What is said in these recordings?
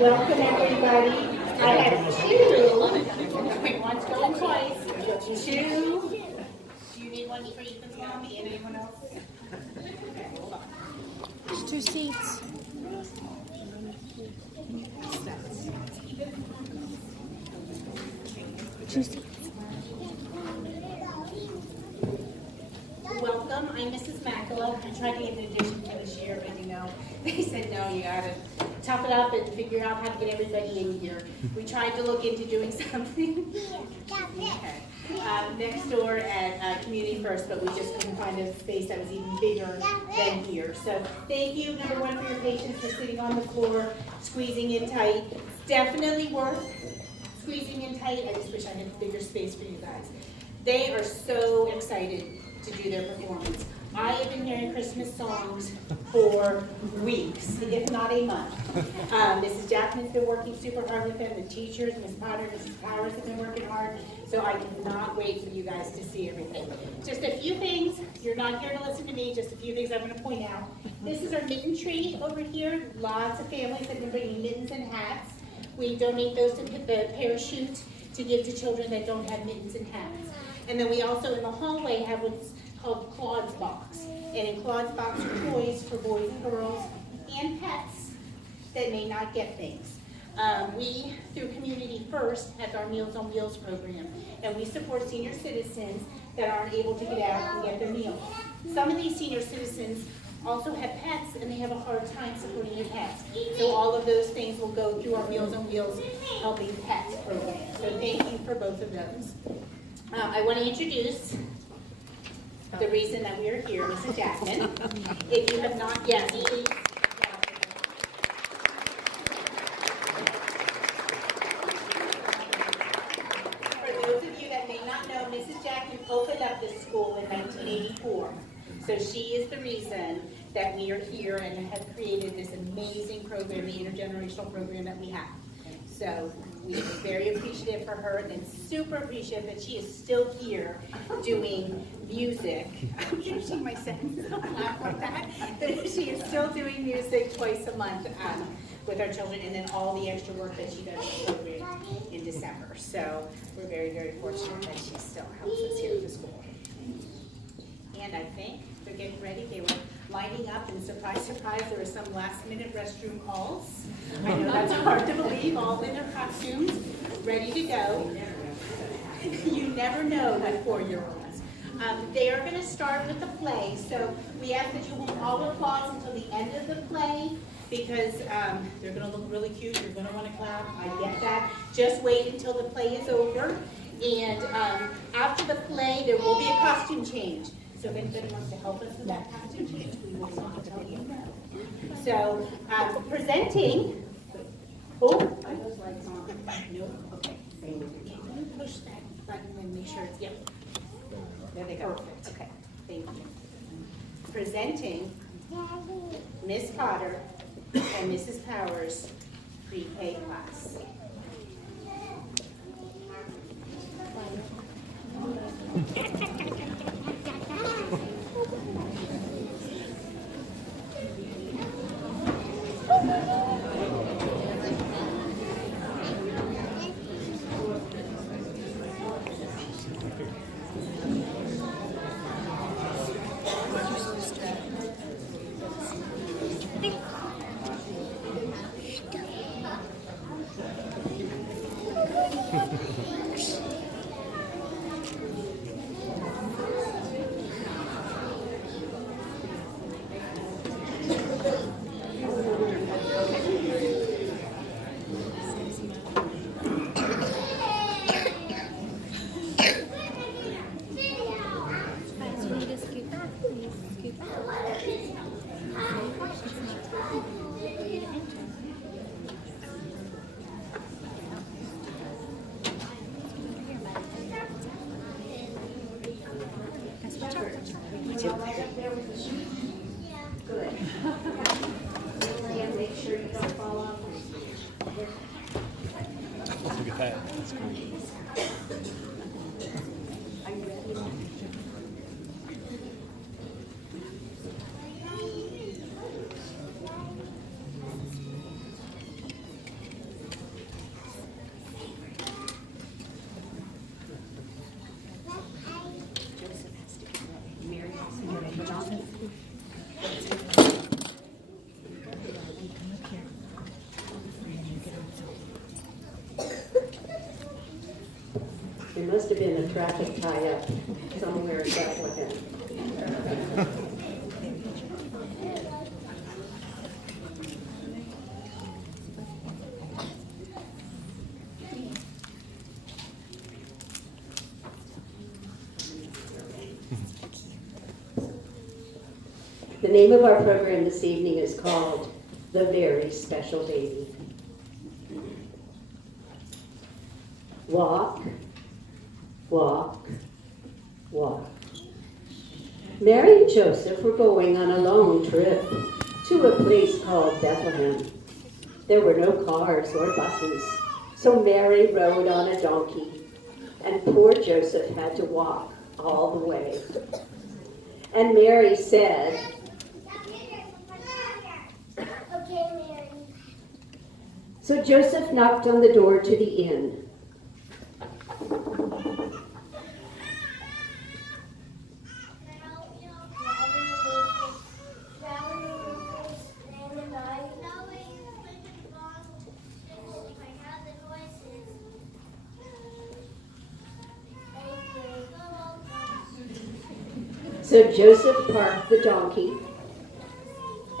Welcome, everybody. I have two, once going twice, two. Do you need one for Ethan's mommy and anyone else? There's 2 seats. Welcome, I'm Mrs. Macula. I tried to get an addition for this year, but they said no, you gotta tough it up and figure out how to get everybody in here. We tried to look into doing something. Okay. Next door at Community First, but we just couldn't find a space that was even bigger than here. So thank you, number one, for your patience for sitting on the floor, squeezing in tight. It's definitely worth squeezing in tight. I just wish I had a bigger space for you guys. They are so excited to do their performance. I have been hearing Christmas songs for weeks, if not a month. Mrs. Jackson's been working super hard with them. The teachers, Ms. Potter, Mrs. Powers have been working hard. So I cannot wait for you guys to see everything. Just a few things. You're not here to listen to me. Just a few things I'm going to point out. This is our mitten tree over here. Lots of families have been bringing mittens and hats. We donate those to the parachute to give to children that don't have mittens and hats. And then we also in the hallway have what's called Claude's Box. And in Claude's Box are toys for boys and girls and pets that may not get things. We, through Community First, have our Meals on Wheels program. And we support senior citizens that aren't able to get out and get their meals. Some of these senior citizens also have pets and they have a hard time supporting their pets. So all of those things will go through our Meals on Wheels Helping Pets program. So thank you for both of those. I want to introduce the reason that we are here, Mrs. Jackman. If you have not yet, please. For those of you that may not know, Mrs. Jackman opened up this school in 1984. So she is the reason that we are here and have created this amazing program, the intergenerational program that we have. So we are very appreciative for her and super appreciative that she is still here doing music. I'm finishing my sentence, don't laugh like that. That she is still doing music twice a month with our children, and then all the extra work that she does in the program in December. So we're very, very fortunate that she still helps us here at the school. And I think they're getting ready. They were lining up, and surprise, surprise, there were some last-minute restroom calls. I know that's hard to believe, all in their costumes, ready to go. You never know with 4-year-olds. They are going to start with the play, so we ask that you hold all applause until the end of the play, because they're going to look really cute. You're going to want to clap. I get that. Just wait until the play is over, and after the play, there will be a costume change. So if anybody wants to help us with that costume change, we will want to tell you no. So presenting, oh, are those lights on? No, okay. Let me push that button and make sure it's, yep. There they go. Perfect. Okay, thank you. Presenting Miss Potter and Mrs. Powers pre-K class. Good. And make sure you don't fall off. Look at that. That's great. Are you ready? There must have been a traffic tie-up somewhere in Bethlehem. The name of our program this evening is called The Very Special Baby. Walk, walk, walk. Mary and Joseph were going on a long trip to a place called Bethlehem. There were no cars or buses, so Mary rode on a donkey, and poor Joseph had to walk all the way. And Mary said, Okay, Mary. so Joseph knocked on the door to the inn. So Joseph parked the donkey,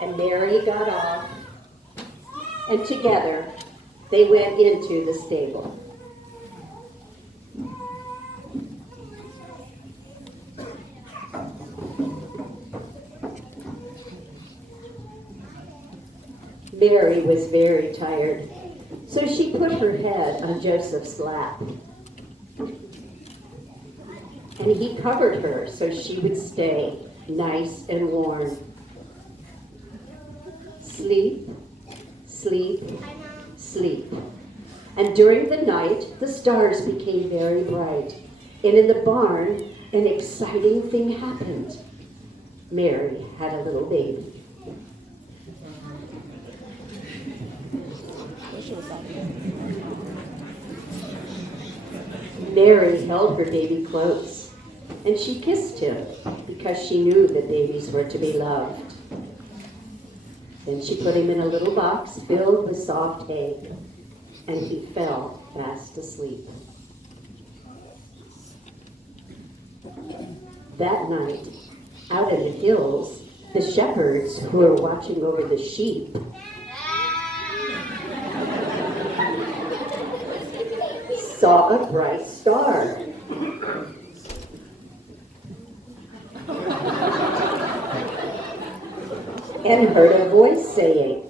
and Mary got off, and together they went into the stable. Mary was very tired, so she put her head on Joseph's lap. And he covered her so she would stay nice and warm. Sleep, sleep, sleep. And during the night, the stars became very bright. And in the barn, an exciting thing happened. Mary had a little baby. Mary held her baby close, and she kissed him because she knew that babies were to be loved. Then she put him in a little box filled with soft hay, and he fell fast asleep. That night, out in the hills, the shepherds who were watching over the sheep saw a bright star. And heard a voice saying,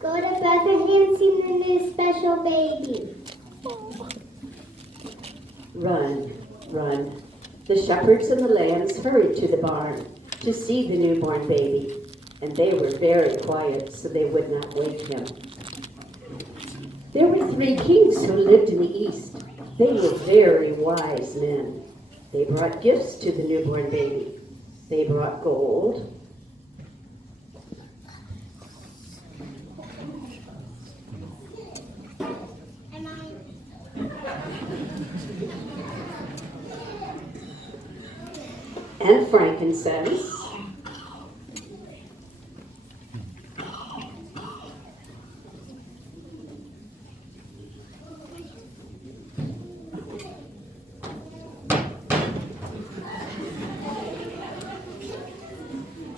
Go to Bethlehem, see the new special baby. Run, run. The shepherds and the lambs hurried to the barn to see the newborn baby, and they were very quiet so they would not wake him. There were 3 kings who lived in the east. They were very wise men. They brought gifts to the newborn baby. They brought gold, and frankincense,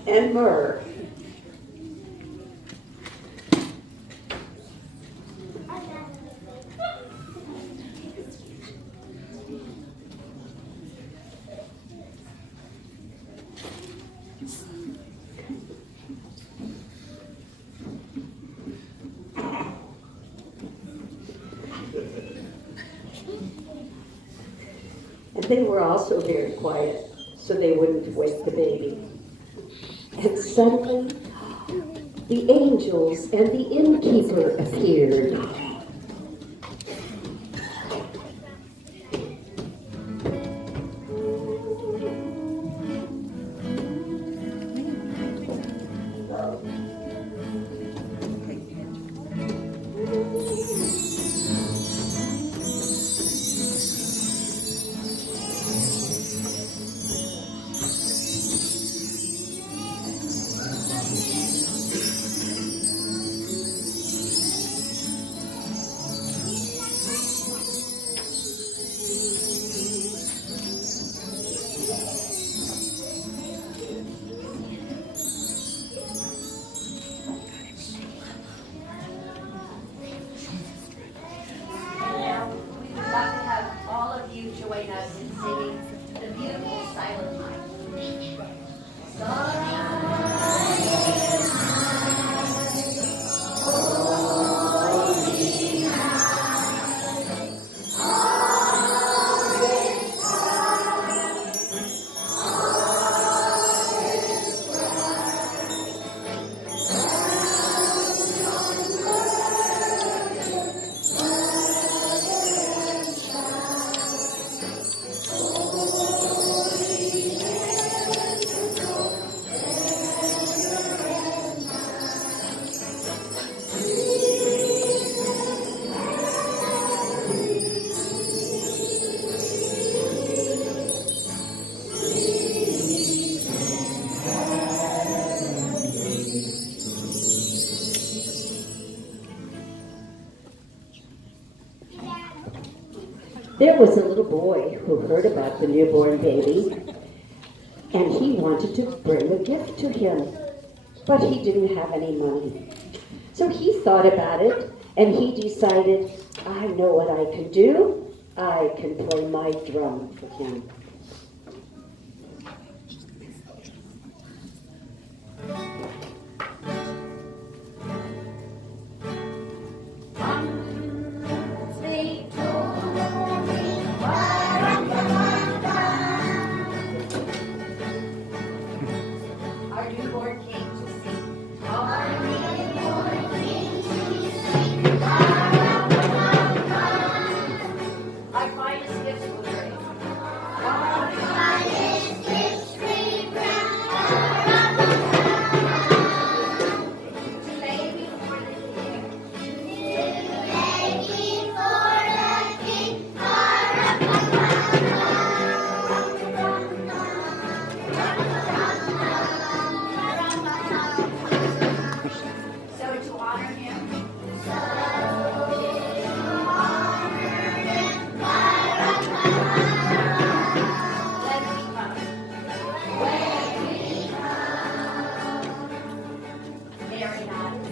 and myrrh. And they were also very quiet so they wouldn't wake the baby. And suddenly, the angels and the innkeeper appeared. There was a little boy who heard about the newborn baby, and he wanted to bring a gift to him, but he didn't have any money. So he thought about it, and he decided, I know what I can do. I can play my drum for him. Our newborn came to see. Our finest gifts will bring. So to honor him. Let me come. Mary nodded.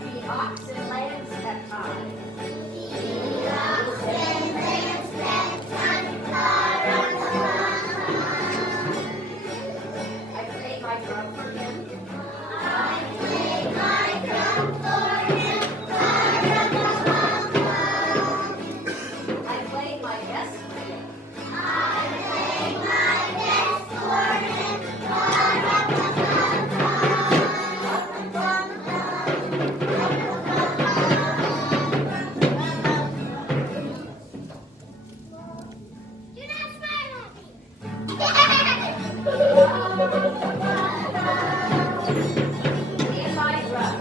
The oxen lambs that come. I play my drum for him. I play my best for him. In my drum.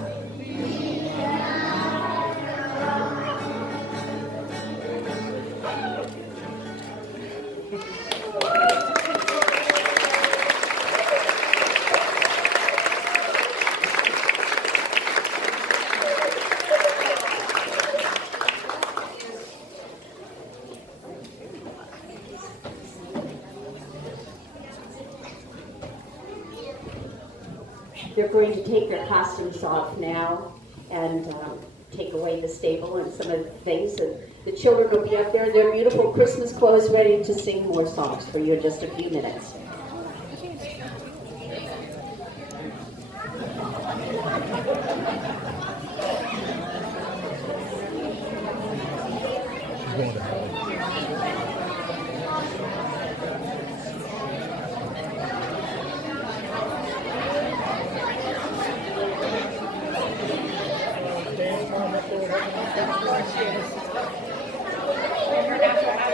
They're going to take their costumes off now and take away the stable and some of the things. And the children will be up there in their beautiful Christmas clothes ready to sing more songs for you in just a few minutes.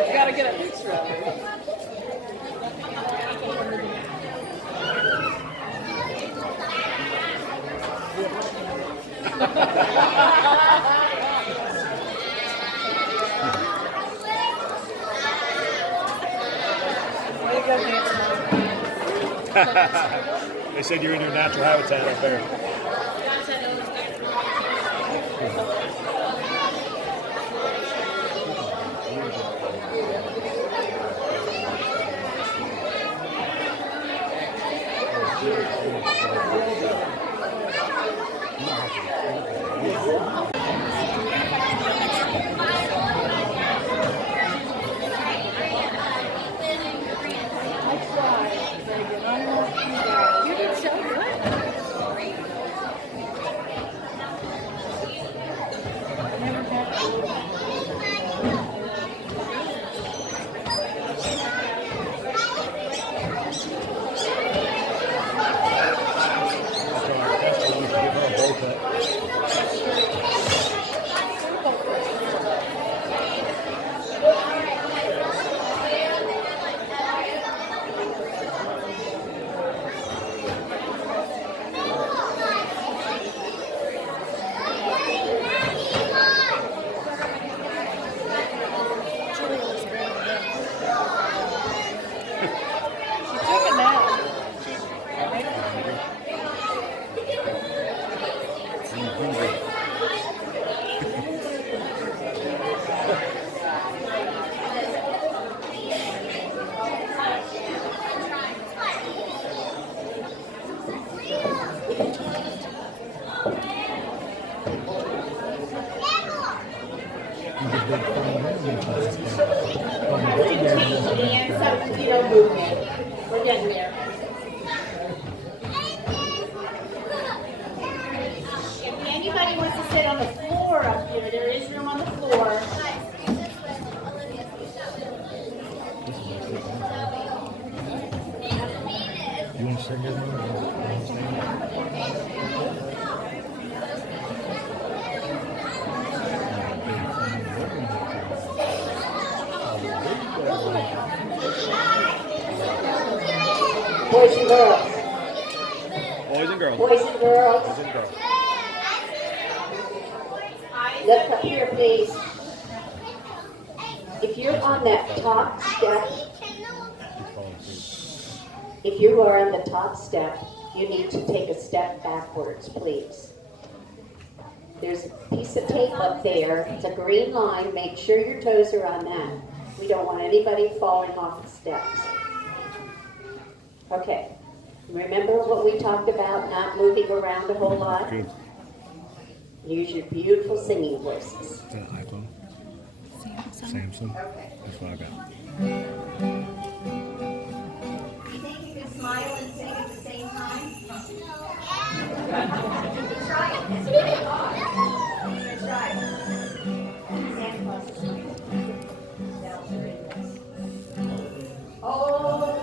You gotta get a picture of it. Way to go, Nancy. They said you're in your natural habitat up there. You did so good. That's all right. That's cool. We should give her a bowl cut. there. If anybody wants to sit on the floor up here, there is room on the floor. You want to sing it? Boys and girls. Boys and girls. Boys and girls. Boys and girls. Look up here, please. If you're on that top step, if you are on the top step, you need to take a step backwards, please. There's a piece of tape up there. It's a green line. Make sure your toes are on that. We don't want anybody falling off the steps. Okay. Remember what we talked about, not moving around a whole lot? Good. Use your beautiful singing voices. Is that an iPhone? Samsung. That's what I got. You think you can smile and sing at the same time? Try it. Try it. Santa Claus is coming. Oh,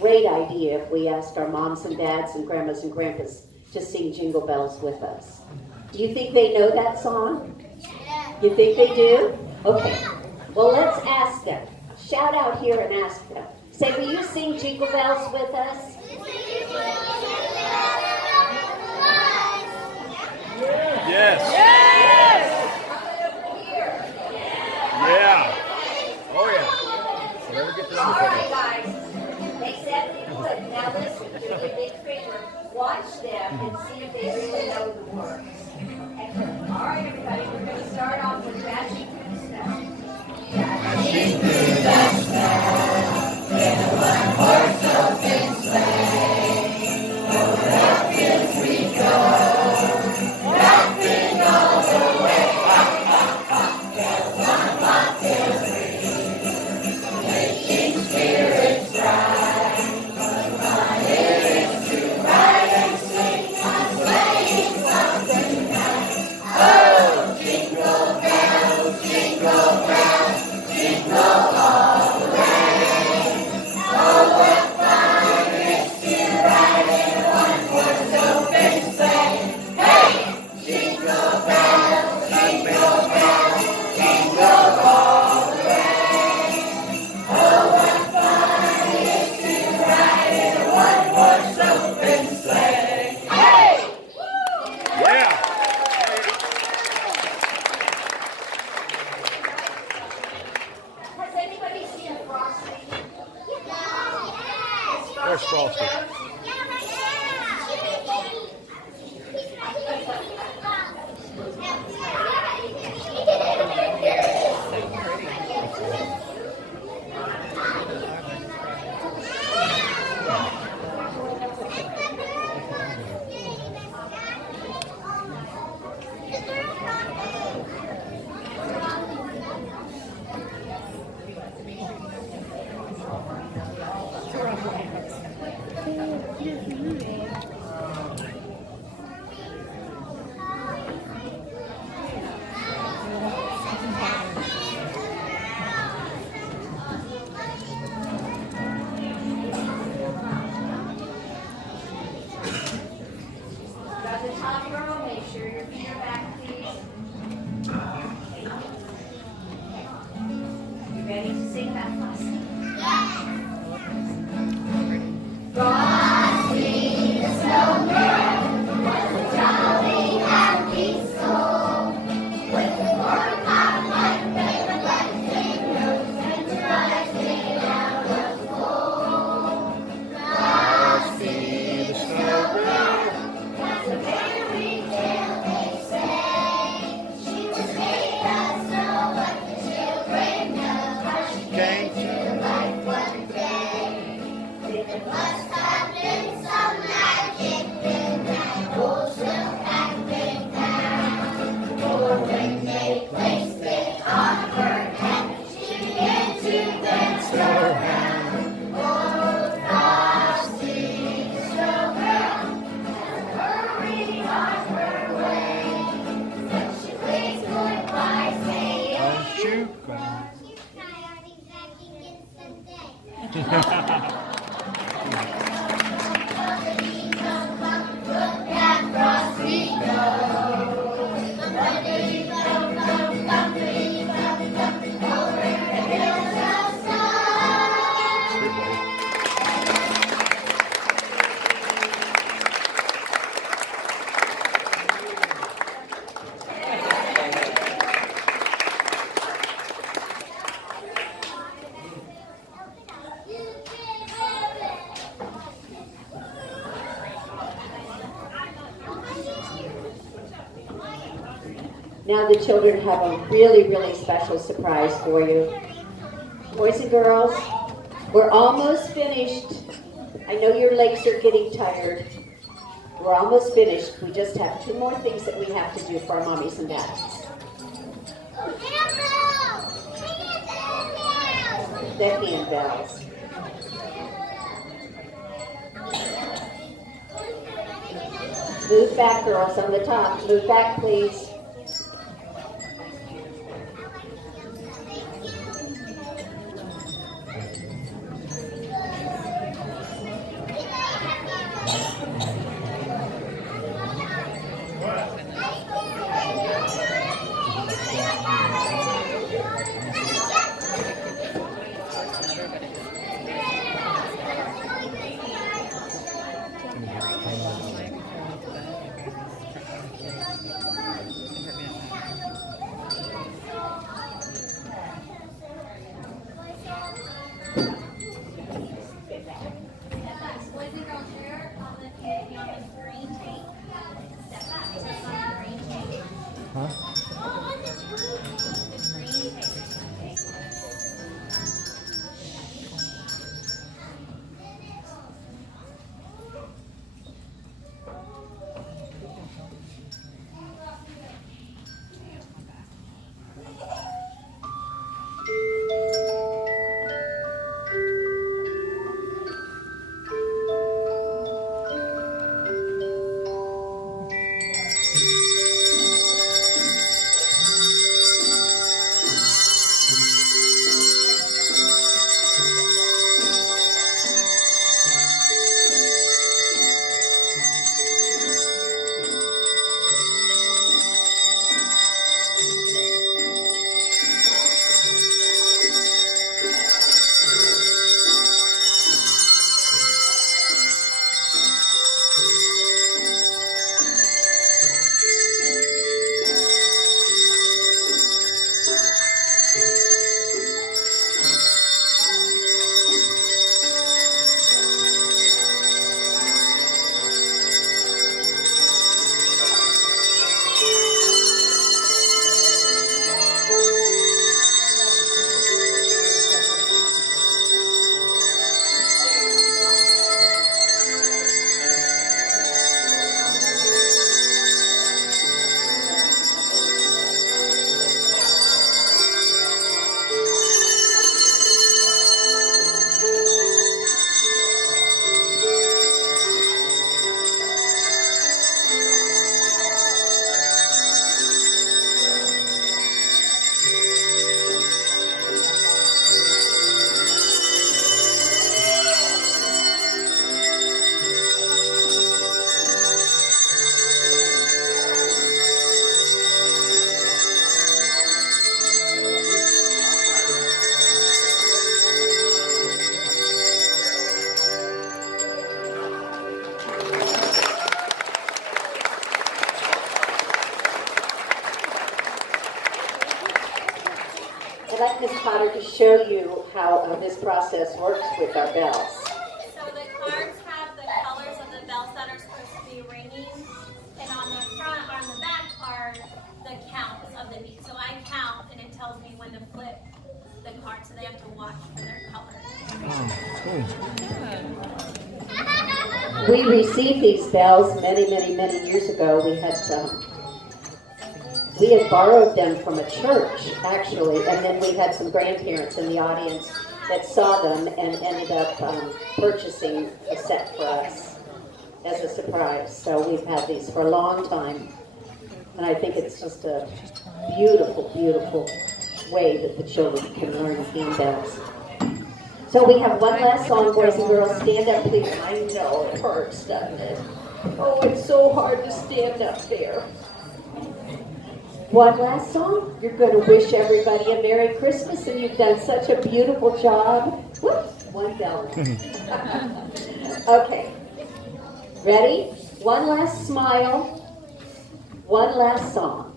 great idea if we asked our moms and dads and grandmas and grandpas to sing Jingle Bells with us. Do you think they know that song? You think they do? Okay. Well, let's ask them. Shout out here and ask them. Say, will you sing Jingle Bells with us? Yes. Yeah. Oh yeah. So never get to All right, guys. They said we would. Now listen, do me a big favor. Watch them and see if they really know the words. Okay. All right, everybody. We're going to start off with Dashing Through the Snow. Dashing through the snow in a one-horse open sleigh. Over the fields we go, laughing all the way. Bells on bobtails ring, making spirits bright. Fun it is to ride and sing a sleighing song tonight. Oh, jingle bells, jingle bells, jingle all the way. Oh, what fun it is to ride in a one-horse open sleigh. Hey, jingle bells, jingle bells, jingle all the way. Oh, what fun it is to ride in a one-horse open sleigh. Hey! Yeah. Has anybody seen Frosty? Where's Frosty? Got the top row, make sure your feet are back, please. You ready to sing that Frosty? Frosty the snowman was a jolly happy soul, with a corn cob like paper bunting nose and eyes made out of gold. Frosty the snowman was a fairy tale, they say. She was made of snow, but the children know how she came to life one day. There must have been some magic in that old silk hat they found. For when they placed it on her head, she began to dance around. Oh, Frosty, the snow girl, hurried on her way. Then she waved goodbye, saying, Shoot. Look at Frosty go. Bumpity bump bump, bumpity bump bump, over the hills of snow. Now the children have a really, really special surprise for you. Boys and girls, we're almost finished. I know your legs are getting tired. We're almost finished. We just have 2 more things that we have to do for our mommies and dads. The handbells. Move back, girls, on the top. Move back, please. I'd like Ms. Potter to show you how this process works with our bells. So the cards have the colors of the bells that are supposed to be ringing, and on the front, on the back are the counts of the beats. So I count, and it tells me when to flip the card, so they have to watch for their colors. We received these bells many, many, many years ago. We had borrowed them from a church, actually, and then we had some grandparents in the audience that saw them and ended up purchasing a set for us as a surprise. So we've had these for a long time, and I think it's just a beautiful, beautiful way that the children can learn handbells. So we have one last song, boys and girls. Stand up, please. I know it hurts, doesn't it? Oh, it's so hard to stand up there. One last song. You're going to wish everybody a Merry Christmas, and you've done such a beautiful job. Whoops, one bell. Okay. Ready? One last smile. One last song.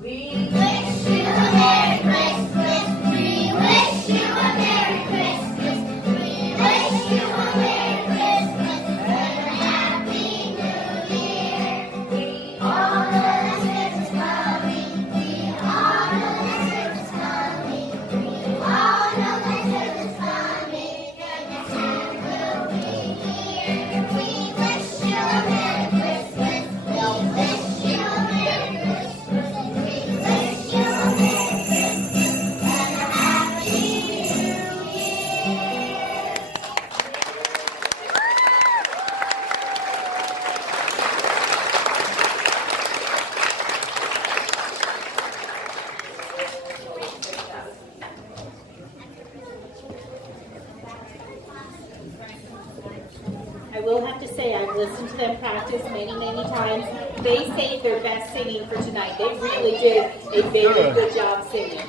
We Wish you a Merry Christmas. We wish you a Merry Christmas. We wish you a Merry Christmas and a Happy New Year. We all know that Christmas is coming. We all know that Christmas is coming. We all know that Christmas is coming. And soon will be here. We wish you a Merry Christmas. We wish you a Merry Christmas. We wish you a Merry Christmas and a Happy New Year. I will have to say, I've listened to them practice many, many times. They saved their best singing for tonight. They really did a very good job singing.